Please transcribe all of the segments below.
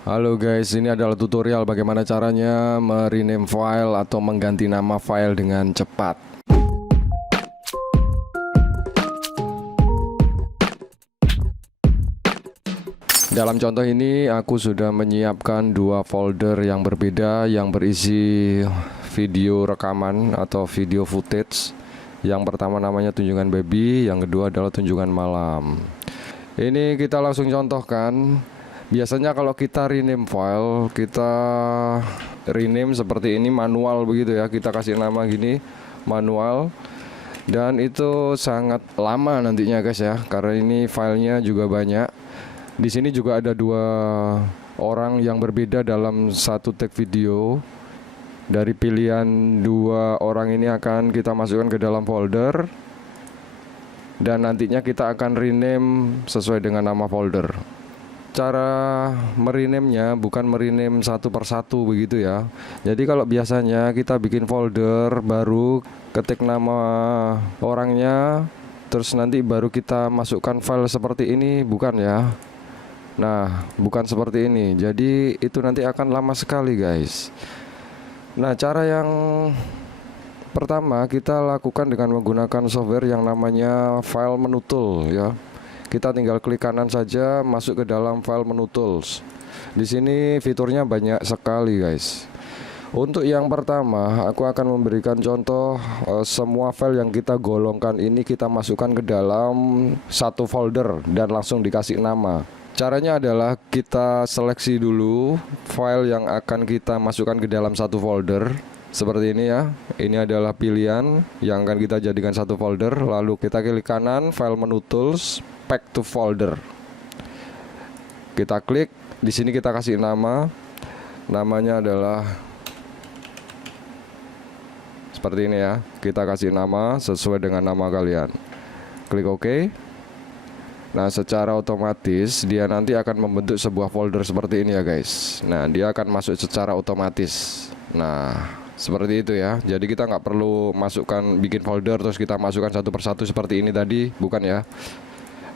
Halo guys, ini adalah tutorial bagaimana caranya merename file atau mengganti nama file dengan cepat. Dalam contoh ini aku sudah menyiapkan dua folder yang berbeda yang berisi video rekaman atau video footage. Yang pertama namanya Tunjungan Baby, yang kedua adalah Tunjungan Malam. Ini kita langsung contohkan. Biasanya kalau kita rename file, kita rename seperti ini manual begitu ya. Kita kasih nama gini, manual. Dan itu sangat lama nantinya guys ya, karena ini filenya juga banyak. Di sini juga ada dua orang yang berbeda dalam satu tag video. Dari pilihan dua orang ini akan kita masukkan ke dalam folder. Dan nantinya kita akan rename sesuai dengan nama folder. Cara merename-nya bukan merename satu persatu begitu ya. Jadi kalau biasanya kita bikin folder baru, ketik nama orangnya, terus nanti baru kita masukkan file seperti ini, bukan ya. Nah, bukan seperti ini. Jadi itu nanti akan lama sekali guys. Nah, cara yang pertama kita lakukan dengan menggunakan software yang namanya File Menu Tool ya. Kita tinggal klik kanan saja, masuk ke dalam File Menu Tools. Di sini fiturnya banyak sekali guys. Untuk yang pertama, aku akan memberikan contoh semua file yang kita golongkan ini kita masukkan ke dalam satu folder dan langsung dikasih nama. Caranya adalah kita seleksi dulu file yang akan kita masukkan ke dalam satu folder. Seperti ini ya. Ini adalah pilihan yang akan kita jadikan satu folder. Lalu kita klik kanan, File Menu Tools, Pack to Folder. Kita klik, di sini kita kasih nama. Namanya adalah seperti ini ya. Kita kasih nama sesuai dengan nama kalian. Klik OK. Nah, secara otomatis dia nanti akan membentuk sebuah folder seperti ini ya guys. Nah, dia akan masuk secara otomatis. Nah, seperti itu ya. Jadi kita nggak perlu masukkan bikin folder terus kita masukkan satu persatu seperti ini tadi, bukan ya.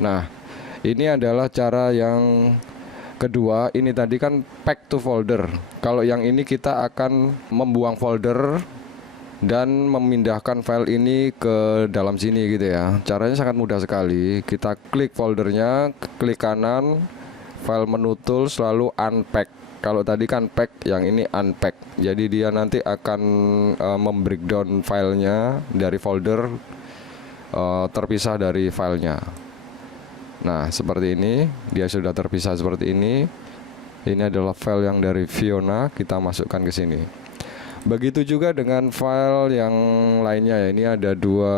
Nah, ini adalah cara yang kedua. Ini tadi kan pack to folder. Kalau yang ini kita akan membuang folder dan memindahkan file ini ke dalam sini gitu ya. Caranya sangat mudah sekali. Kita klik foldernya, klik kanan, File Menu Tools, lalu Unpack. Kalau tadi kan pack, yang ini unpack. Jadi dia nanti akan membreakdown filenya dari folder terpisah dari filenya. Nah, seperti ini. Dia sudah terpisah seperti ini. Ini adalah file yang dari Fiona, kita masukkan ke sini. Begitu juga dengan file yang lainnya ya. Ini ada dua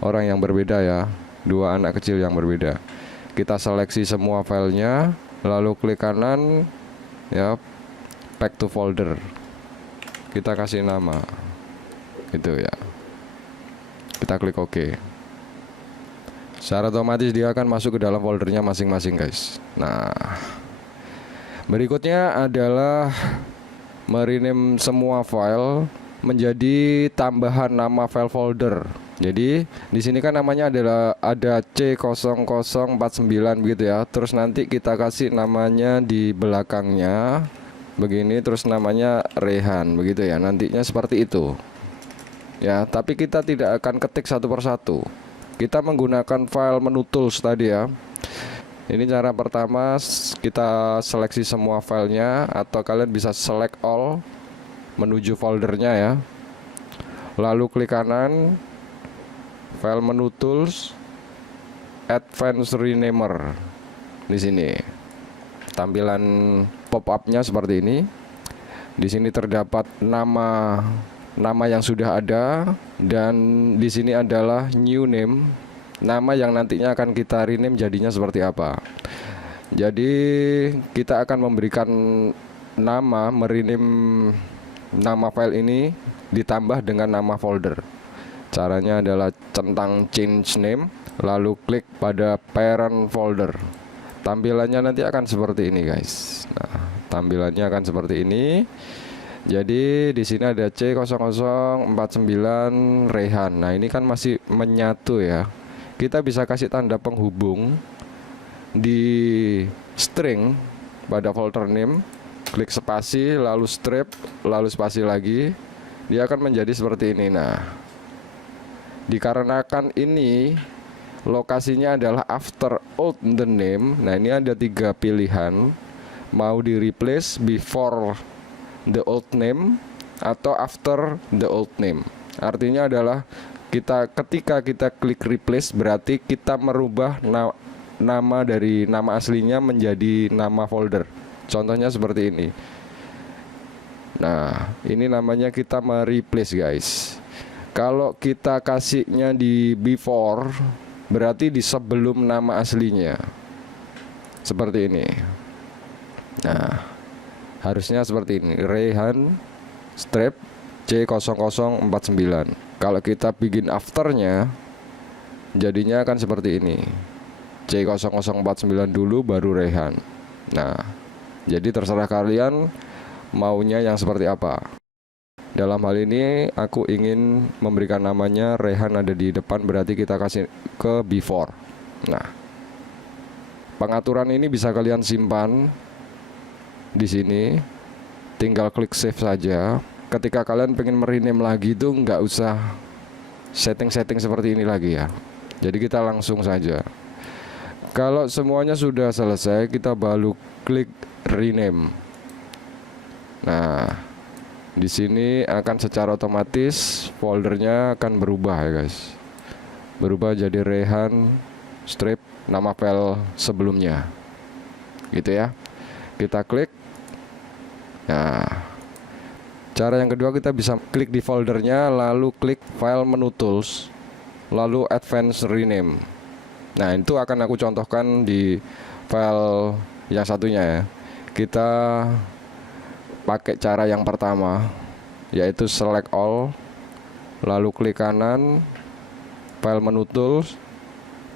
orang yang berbeda ya. Dua anak kecil yang berbeda. Kita seleksi semua filenya, lalu klik kanan ya, pack to folder. Kita kasih nama itu ya. Kita klik OK. Secara otomatis dia akan masuk ke dalam foldernya masing-masing guys. Nah, berikutnya adalah merename semua file menjadi tambahan nama file folder. Jadi di sini kan namanya adalah ada C0049 begitu ya. Terus nanti kita kasih namanya di belakangnya begini, terus namanya Rehan begitu ya. Nantinya seperti itu. Ya, tapi kita tidak akan ketik satu persatu. Kita menggunakan File Menu Tools tadi ya. Ini cara pertama, kita seleksi semua filenya atau kalian bisa select all menuju foldernya ya. Lalu klik kanan, File Menu Tools, Advanced Renamer. Di sini tampilan pop-up-nya seperti ini. Di sini terdapat nama yang sudah ada dan di sini adalah new name. Nama yang nantinya akan kita rename jadinya seperti apa. Jadi kita akan memberikan nama, merename nama file ini ditambah dengan nama folder. Caranya adalah centang change name, lalu klik pada parent folder. Tampilannya nanti akan seperti ini guys. Nah, tampilannya akan seperti ini. Jadi di sini ada C0049 Rehan. Nah, ini kan masih menyatu ya. Kita bisa kasih tanda penghubung di string pada folder name, klik spasi, lalu strip, lalu spasi lagi, dia akan menjadi seperti ini. Nah, dikarenakan ini lokasinya adalah after old the name, nah ini ada 3 pilihan, mau di replace before the old name atau after the old name. Artinya adalah ketika kita klik replace berarti kita merubah nama dari nama aslinya menjadi nama folder. Contohnya seperti ini. Nah, ini namanya kita mereplace, guys. Kalau kita kasihnya di before, berarti di sebelum nama aslinya. Seperti ini. Nah, harusnya seperti ini. Rehan strip C0049. Kalau kita bikin afternya, jadinya akan seperti ini. C0049 dulu baru Rehan. Nah, jadi terserah kalian maunya yang seperti apa. Dalam hal ini aku ingin memberikan namanya Rehan ada di depan, berarti kita kasih ke before. Nah, pengaturan ini bisa kalian simpan di sini. Tinggal klik save saja. Ketika kalian pengen merename lagi itu nggak usah setting-setting seperti ini lagi ya. Jadi kita langsung saja. Kalau semuanya sudah selesai, kita baru klik rename. Nah, di sini akan secara otomatis foldernya akan berubah ya guys. Berubah jadi Rehan strip nama file sebelumnya. Gitu ya. Kita klik. Nah, cara yang kedua kita bisa klik di foldernya, lalu klik file menu tools, lalu advanced rename. Nah, itu akan aku contohkan di file yang satunya ya. Kita pakai cara yang pertama, yaitu select all, lalu klik kanan, file menu tools,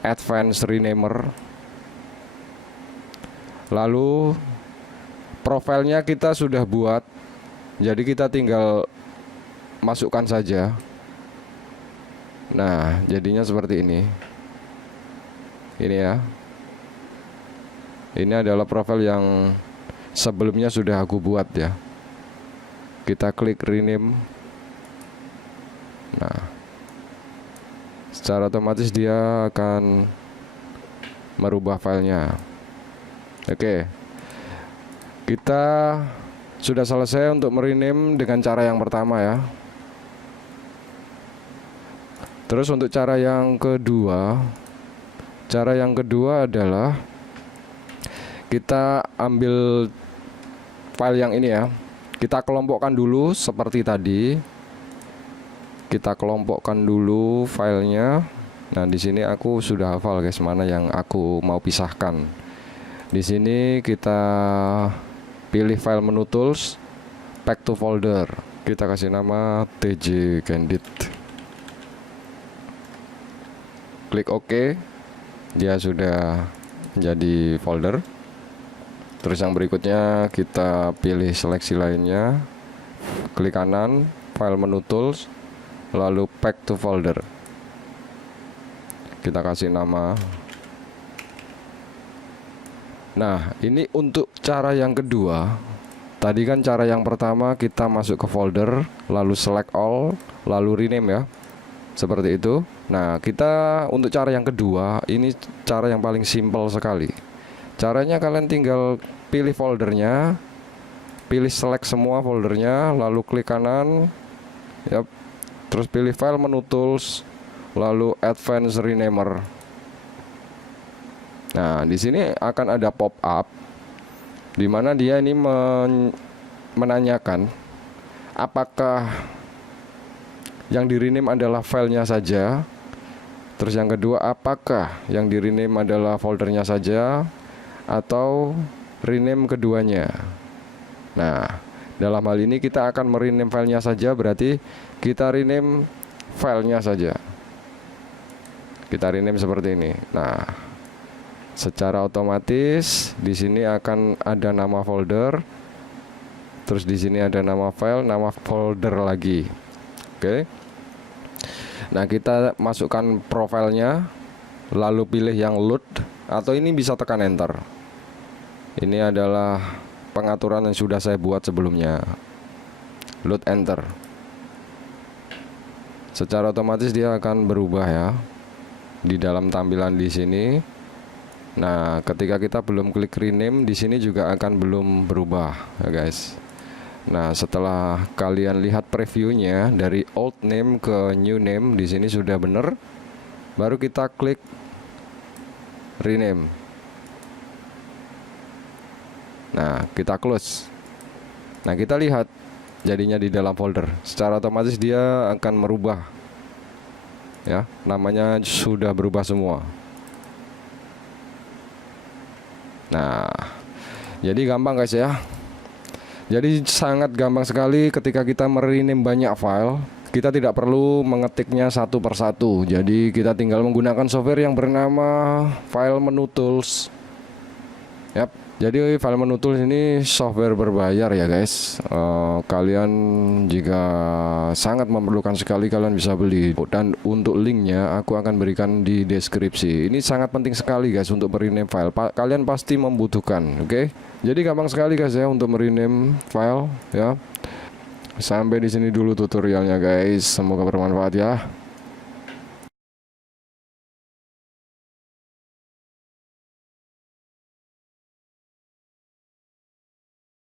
advanced renamer, lalu profilnya kita sudah buat, jadi kita tinggal masukkan saja. Nah, jadinya seperti ini. Ini ya. Ini adalah profil yang sebelumnya sudah aku buat ya. Kita klik rename. Nah, secara otomatis dia akan merubah filenya. Oke. Kita sudah selesai untuk merename dengan cara yang pertama ya. Terus untuk cara yang kedua adalah kita ambil file yang ini ya. Kita kelompokkan dulu seperti tadi. Kita kelompokkan dulu filenya. Nah, di sini aku sudah hafal guys mana yang aku mau pisahkan. Di sini kita pilih file menu tools, pack to folder. Kita kasih nama TJ Candid. Klik OK. Dia sudah jadi folder. Terus yang berikutnya kita pilih seleksi lainnya, klik kanan, file menu tools, lalu pack to folder. Kita kasih nama. Nah, ini untuk cara yang kedua. Tadi kan cara yang pertama kita masuk ke folder, lalu select all, lalu rename ya. Seperti itu. Nah, kita untuk cara yang kedua, ini cara yang paling simpel sekali. Caranya kalian tinggal pilih foldernya, pilih select semua foldernya, lalu klik kanan, yap, terus pilih file menu tools, lalu advanced renamer. Nah, di sini akan ada pop up, di mana dia ini menanyakan apakah yang di rename adalah filenya saja. Terus yang kedua, apakah yang di rename adalah foldernya saja atau rename keduanya. Nah, dalam hal ini kita akan merename filenya saja, berarti kita rename filenya saja. Kita rename seperti ini. Nah, secara otomatis di sini akan ada nama folder, terus di sini ada nama file, nama folder lagi. Oke. Nah, kita masukkan profilnya, lalu pilih yang load, atau ini bisa tekan enter. Ini adalah pengaturan yang sudah saya buat sebelumnya. Load enter. Secara otomatis dia akan berubah ya di dalam tampilan di sini. Nah, ketika kita belum klik rename di sini juga akan belum berubah ya guys. Nah, setelah kalian lihat previewnya dari old name ke new name di sini sudah benar, baru kita klik rename. Nah, kita close. Nah, kita lihat jadinya di dalam folder. Secara otomatis dia akan merubah. Ya, namanya sudah berubah semua. Nah, jadi gampang guys ya. Jadi sangat gampang sekali ketika kita merename banyak file. Kita tidak perlu mengetiknya satu persatu. Jadi kita tinggal menggunakan software yang bernama File Menu Tools. Yap. Jadi File Menu Tools ini software berbayar ya guys. Kalian jika sangat memerlukan sekali kalian bisa beli. Dan untuk linknya aku akan berikan di deskripsi. Ini sangat penting sekali guys untuk merename file. Kalian pasti membutuhkan, oke? Jadi gampang sekali guys ya untuk merename file ya. Sampai di sini dulu tutorialnya guys. Semoga bermanfaat ya.